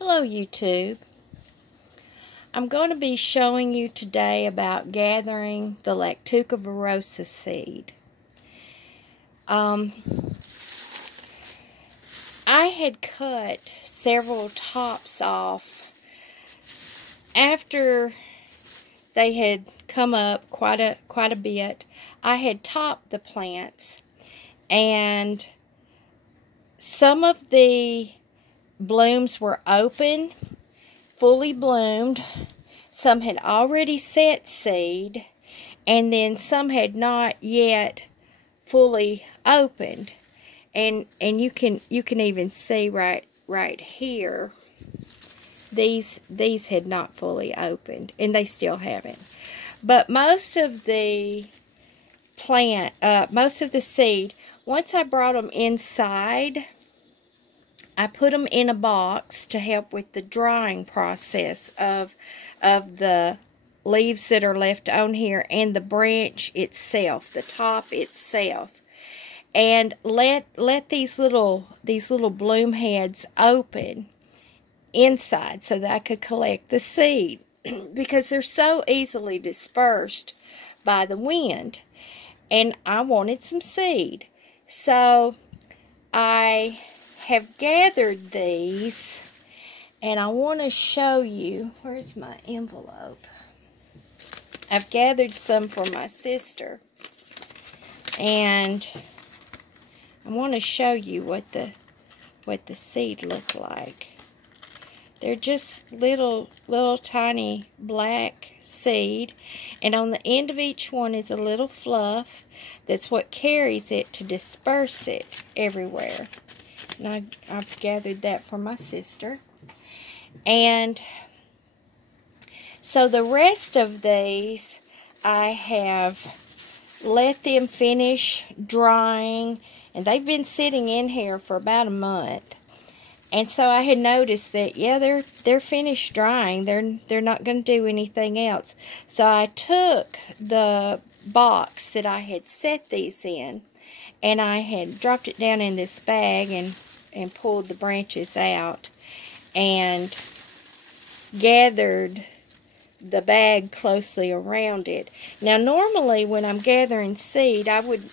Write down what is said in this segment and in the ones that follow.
Hello YouTube. I'm going to be showing you today about gathering the Lactuca Virosa seed. I had cut several tops off after they had come up quite a bit. I had topped the plants, and some of the blooms were open, fully bloomed. Some had already set seed, and then some had not yet fully opened. And you can even see right here, these had not fully opened, and they still haven't. But most of the seed, once I brought them inside, I put them in a box to help with the drying process of the leaves that are left on here and the branch itself, the top itself. And let these little bloom heads open inside so that I could collect the seed because they're so easily dispersed by the wind. And I wanted some seed. So I have gathered these, and I want to show you. Where's my envelope? I've gathered some for my sister, and I want to show you what the seed look like. They're just little tiny black seed, and on the end of each one is a little fluff. That's what carries it to disperse it everywhere. And I've gathered that for my sister. And so the rest of these, I have let them finish drying, and they've been sitting in here for about a month. And so I had noticed that, yeah, they're finished drying. They're not going to do anything else. So I took the box that I had set these in, and I had dropped it down in this bag and pulled the branches out and gathered the bag closely around it. Now, normally when I'm gathering seed,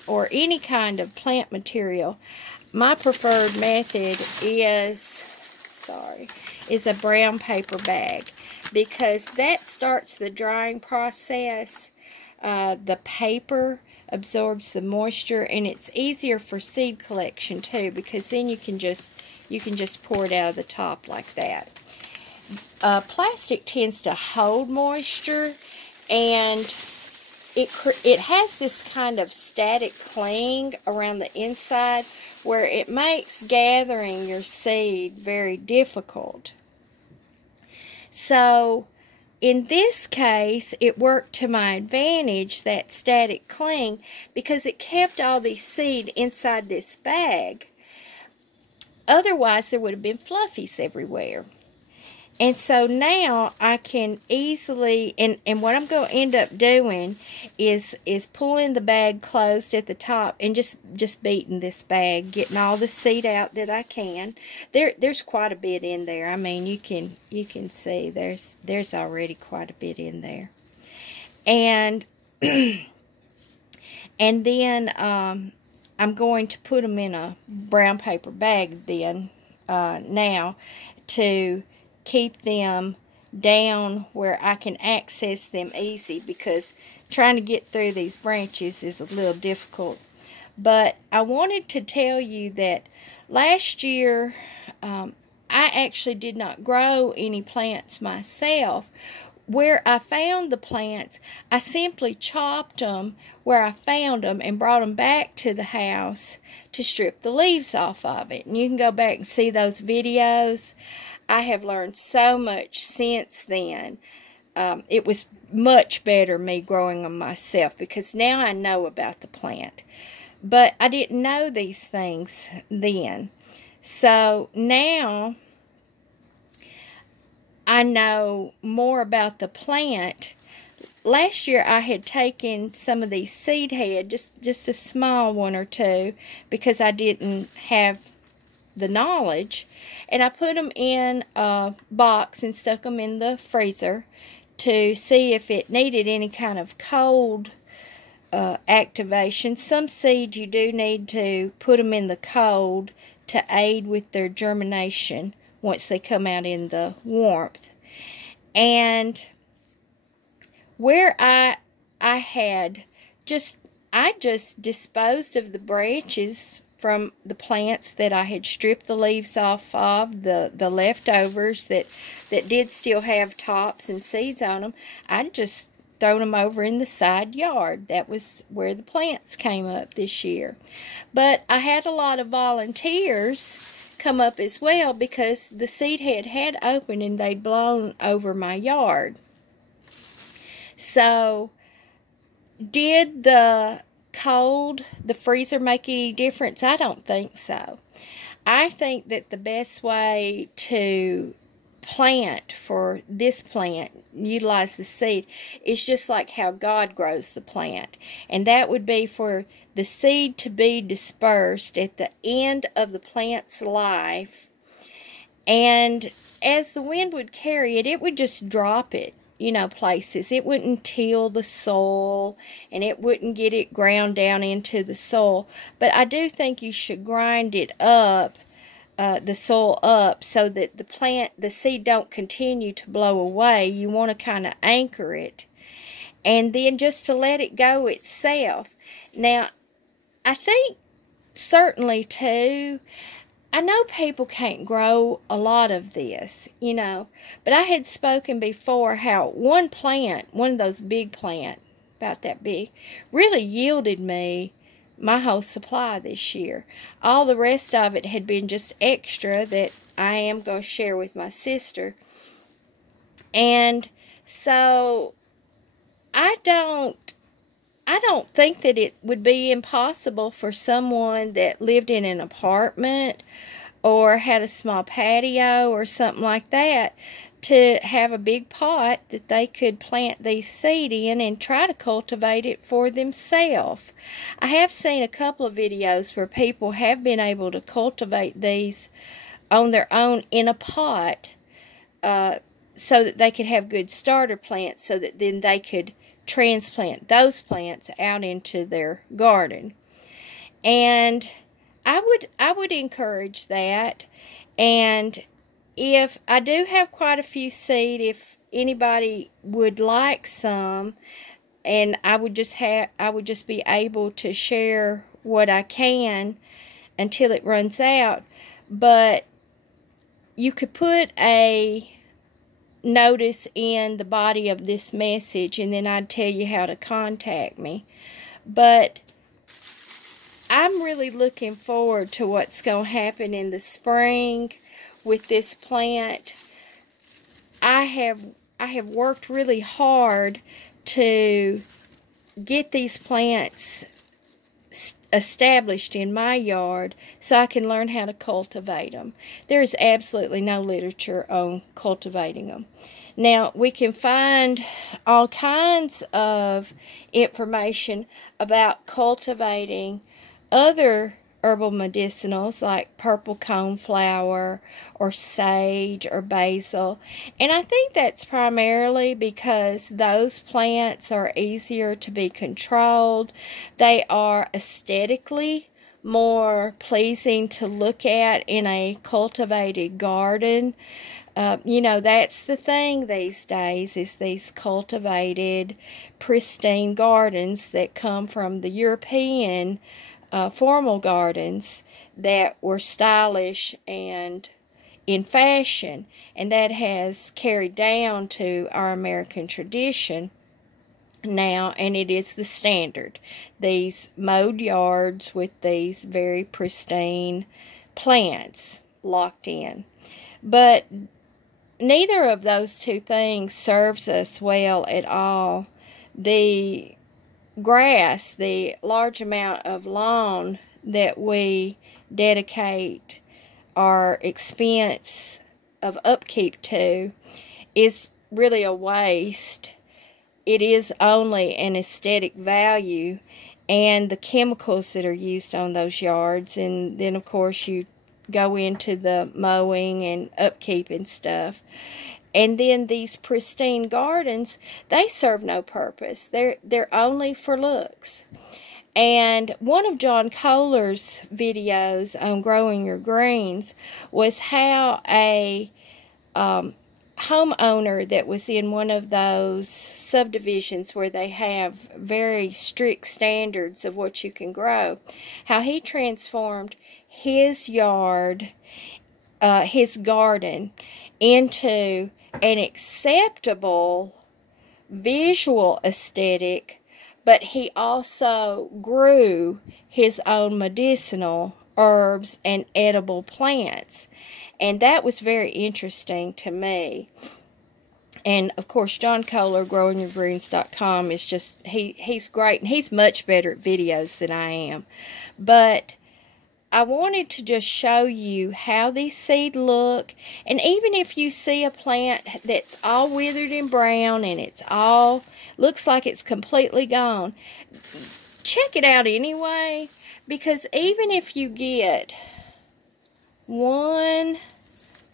or any kind of plant material, my preferred method is a brown paper bag, because that starts the drying process. The paper absorbs the moisture, and it's easier for seed collection too, because then you can just pour it out of the top like that. Plastic tends to hold moisture, and it has this kind of static cling around the inside where it makes gathering your seed very difficult. So in this case, it worked to my advantage, that static cling, because it kept all these seed inside this bag. Otherwise, there would have been fluffies everywhere. And so now I can easily, and what I'm going to end up doing is pulling the bag closed at the top and just beating this bag, getting all the seed out that I can. There's quite a bit in there. I mean, you can see there's already quite a bit in there. And and then I'm going to put them in a brown paper bag then now to keep them down where I can access them easy, because trying to get through these branches is a little difficult. But I wanted to tell you that last year I actually did not grow any plants myself. Where I found the plants, I simply chopped them where I found them and brought them back to the house to strip the leaves off of it. And you can go back and see those videos. I have learned so much since then. It was much better me growing them myself, because now I know about the plant. But I didn't know these things then. So now I know more about the plant. Last year I had taken some of these seed head, just a small one or two, because I didn't have the knowledge, and I put them in a box and stuck them in the freezer to see if it needed any kind of cold activation. Some seeds you do need to put them in the cold to aid with their germination once they come out in the warmth. And where I just disposed of the branches from the plants that I had stripped the leaves off of, the leftovers that did still have tops and seeds on them. I just thrown them over in the side yard. That was where the plants came up this year. But I had a lot of volunteers come up as well because the seed head had opened and they'd blown over my yard. So, did the freezer make any difference? I don't think so. I think that the best way to plant for this plant, utilize the seed, is just like how God grows the plant. And that would be for the seed to be dispersed at the end of the plant's life. And as the wind would carry it, it would just drop it, places. It wouldn't till the soil, and it wouldn't get it ground down into the soil. But I do think you should grind it up, the soil up, so that the seed don't continue to blow away. You want to kind of anchor it, and then just to let it go itself. Now, I think certainly too, I know people can't grow a lot of this, but I had spoken before how one plant, one of those big plants, about that big, really yielded me my whole supply this year. All the rest of it had been just extra that I am going to share with my sister. And so I don't think that it would be impossible for someone that lived in an apartment or had a small patio or something like that to have a big pot that they could plant these seed in and try to cultivate it for themselves. I have seen a couple of videos where people have been able to cultivate these on their own in a pot so that they could have good starter plants, so that then they could transplant those plants out into their garden. And I would encourage that. And if I do have quite a few seed, if anybody would like some, and I would just be able to share what I can until it runs out. But you could put a notice in the body of this message, and then I'd tell you how to contact me. But I'm really looking forward to what's going to happen in the spring with this plant. I have worked really hard to get these plants established in my yard so I can learn how to cultivate them. There is absolutely no literature on cultivating them. Now, we can find all kinds of information about cultivating other herbal medicinals like purple coneflower or sage or basil. And I think that's primarily because those plants are easier to be controlled. They are aesthetically more pleasing to look at in a cultivated garden. That's the thing these days, is these cultivated, pristine gardens that come from the European formal gardens that were stylish and in fashion, and that has carried down to our American tradition now, and it is the standard. These mowed yards with these very pristine plants locked in. But neither of those two things serves us well at all. The grass, the large amount of lawn that we dedicate our expense of upkeep to, is really a waste. It is only an aesthetic value, and the chemicals that are used on those yards, and then of course you go into the mowing and upkeep and stuff. And then these pristine gardens, they serve no purpose. They're only for looks. And one of John Kohler's videos on growing your greens was how a homeowner that was in one of those subdivisions where they have very strict standards of what you can grow, how he transformed his yard, his garden, into an acceptable visual aesthetic, but he also grew his own medicinal herbs and edible plants. And that was very interesting to me. And, of course, John Kohler, growingyourgreens.com, is just, he's great. And he's much better at videos than I am. But I wanted to just show you how these seeds look. And even if you see a plant that's all withered and brown and it's all, looks like it's completely gone, check it out anyway. Because even if you get one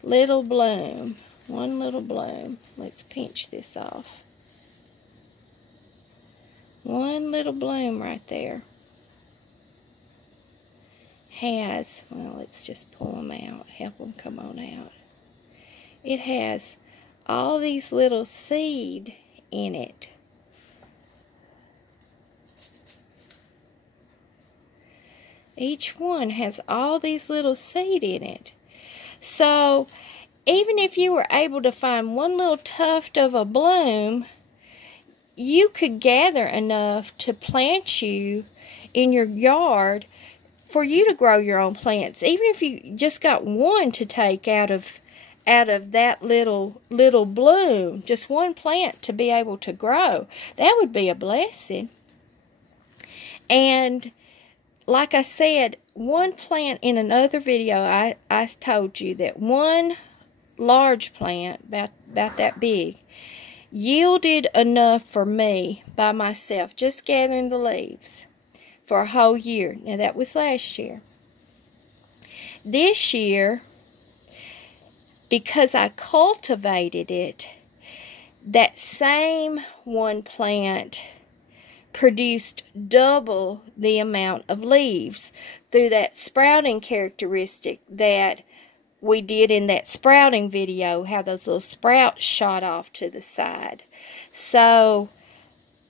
little bloom, let's pinch this off. One little bloom right there has, well, let's just pull them out, help them come on out. It has all these little seed in it. Each one has all these little seed in it. So, even if you were able to find one little tuft of a bloom, you could gather enough to plant you in your yard for you to grow your own plants. Even if you just got one to take out of that little bloom, just one plant to be able to grow, that would be a blessing. And like I said, one plant in another video, I told you that one large plant, about that big, yielded enough for me by myself, just gathering the leaves, for a whole year. Now, that was last year. This year, because I cultivated it, that same one plant produced double the amount of leaves through that sprouting characteristic that we did in that sprouting video, how those little sprouts shot off to the side. So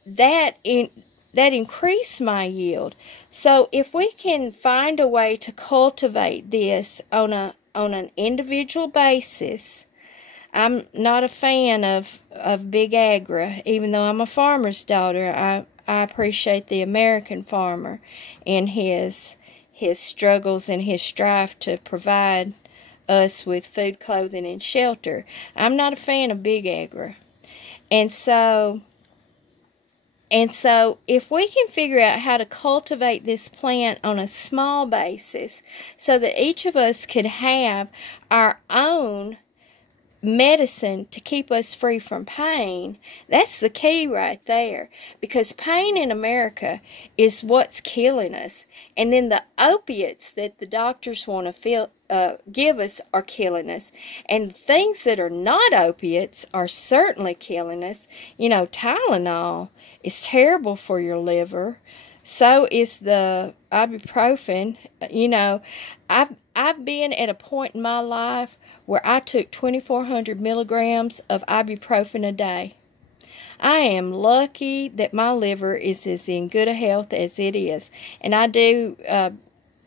that increased my yield. So if we can find a way to cultivate this on an individual basis, I'm not a fan of big agri, even though I'm a farmer's daughter. I appreciate the American farmer and his struggles and his strife to provide us with food, clothing, and shelter. I'm not a fan of big agri. And so if we can figure out how to cultivate this plant on a small basis so that each of us could have our own medicine to keep us free from pain, that's the key right there. Because pain in America is what's killing us. And then the opiates that the doctors want to give us are killing us. And things that are not opiates are certainly killing us. You know, Tylenol is terrible for your liver. So is the ibuprofen. You know, I've been at a point in my life where I took 2,400 milligrams of ibuprofen a day. I am lucky that my liver is as in good a health as it is. And I do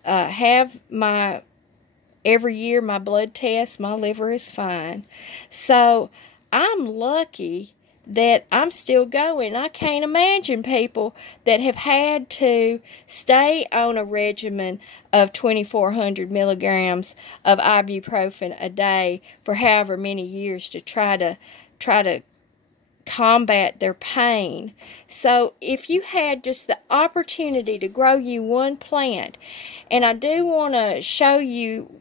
have every year my blood test, my liver is fine. So I'm lucky that I'm still going. I can't imagine people that have had to stay on a regimen of 2,400 milligrams of ibuprofen a day for however many years to try to combat their pain. So if you had just the opportunity to grow you one plant, and I do want to show you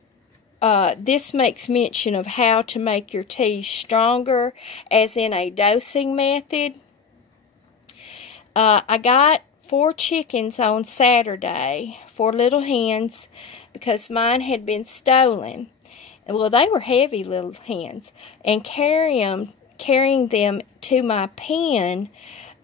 this makes mention of how to make your tea stronger, as in a dosing method. I got 4 chickens on Saturday, 4 little hens. because mine had been stolen. Well, they were heavy little hens, and carrying them to my pen,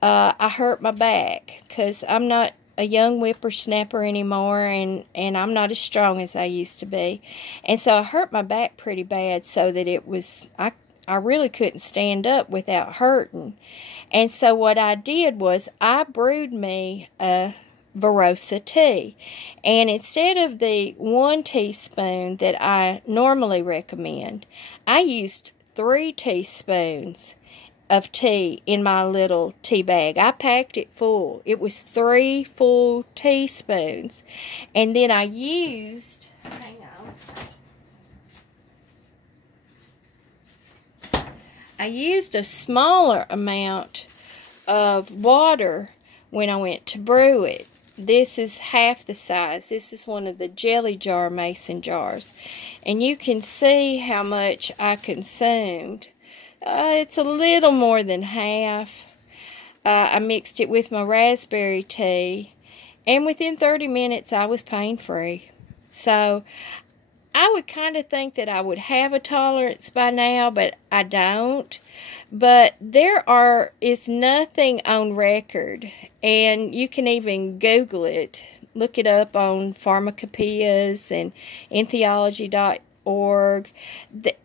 I hurt my back, because I'm not a young whippersnapper anymore, and I'm not as strong as I used to be. And so I hurt my back pretty bad, so that it was, I really couldn't stand up without hurting. And so what I did was I brewed me a Virosa tea. And instead of the 1 teaspoon that I normally recommend, I used 3 teaspoons of tea in my little tea bag. I packed it full. It was 3 full teaspoons. And then I used, hang on, I used a smaller amount of water when I went to brew it. This is half the size. This is one of the jelly jar mason jars. And you can see how much I consumed. It's a little more than half. I mixed it with my raspberry tea, and within 30 minutes I was pain-free. So I would kind of think that I would have a tolerance by now, but I don't. But there is nothing on record, and you can even Google it. Look it up on pharmacopoeias and entheology.org.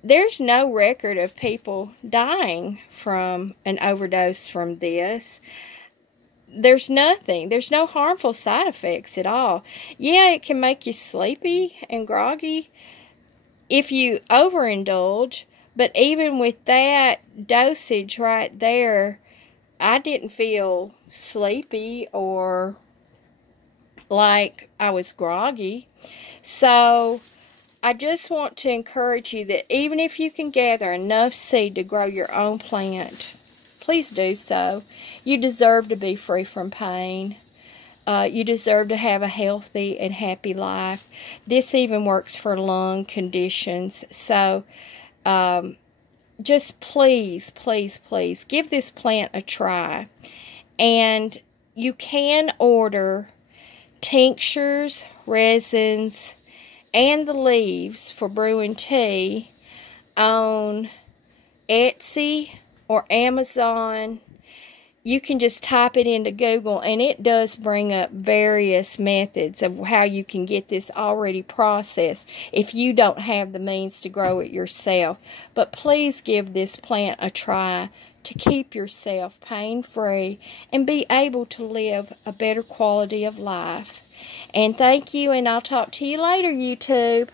There's no record of people dying from an overdose from this. There's nothing. There's no harmful side effects at all. Yeah, it can make you sleepy and groggy if you overindulge, but even with that dosage right there, I didn't feel sleepy or like I was groggy. So I just want to encourage you that even if you can gather enough seed to grow your own plant, please do so. You deserve to be free from pain. You deserve to have a healthy and happy life. This even works for lung conditions. So just please, please, please give this plant a try. And you can order tinctures, resins, and the leaves for brewing tea on Etsy or Amazon. You can just type it into Google, and it does bring up various methods of how you can get this already processed if you don't have the means to grow it yourself. But please give this plant a try to keep yourself pain-free and be able to live a better quality of life. And thank you, and I'll talk to you later, YouTube.